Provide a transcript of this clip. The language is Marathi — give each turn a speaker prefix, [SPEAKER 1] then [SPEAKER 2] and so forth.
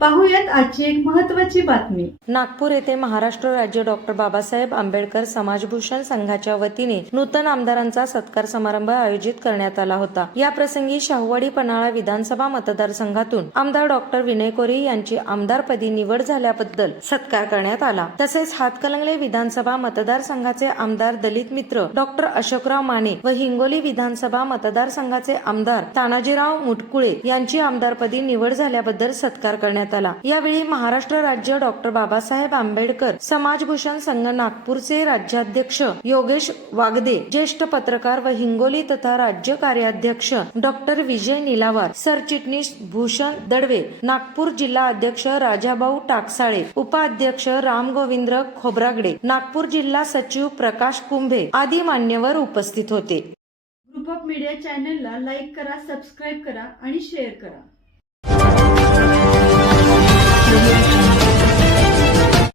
[SPEAKER 1] पाहूयात आजची एक महत्वाची बातमी.
[SPEAKER 2] नागपूर येथे महाराष्ट्र राज्य डॉक्टर बाबासाहेब आंबेडकर समाजभूषण संघाच्या वतीने नूतन आमदारांचा सत्कार समारंभ आयोजित करण्यात आला होता. या प्रसंगी शाहूवाडी पन्हाळा विधानसभा मतदारसंघातून आमदार डॉक्टर विनय कोरी यांची आमदारपदी निवड झाल्याबद्दल सत्कार करण्यात आला. तसेच हातकलंगले विधानसभा मतदारसंघाचे आमदार दलित मित्र डॉक्टर अशोकराव माने व हिंगोली विधानसभा मतदारसंघाचे आमदार तानाजीराव मुटकुळे यांची आमदारपदी निवड झाल्याबद्दल सत्कार करण्यात आला. यावेळी महाराष्ट्र राज्य डॉक्टर बाबासाहेब आंबेडकर समाजभूषण संघ नागपूरचे राज्याध्यक्ष योगेश वागदे ज्येष्ठ पत्रकार व हिंगोली तथा राज्य कार्याध्यक्ष डॉक्टर विजय निलावार सरचिटणीस भूषण दडवे नागपूर जिल्हा अध्यक्ष राजाभाऊ टाकसाळे उपाध्यक्ष राम गोविंद्र खोब्रागडे नागपूर जिल्हा सचिव प्रकाश कुंभे आदी मान्यवर उपस्थित होते.
[SPEAKER 1] ग्रुप ऑफ मीडिया चॅनलला लाईक करा सबस्क्राईब करा आणि शेअर करा.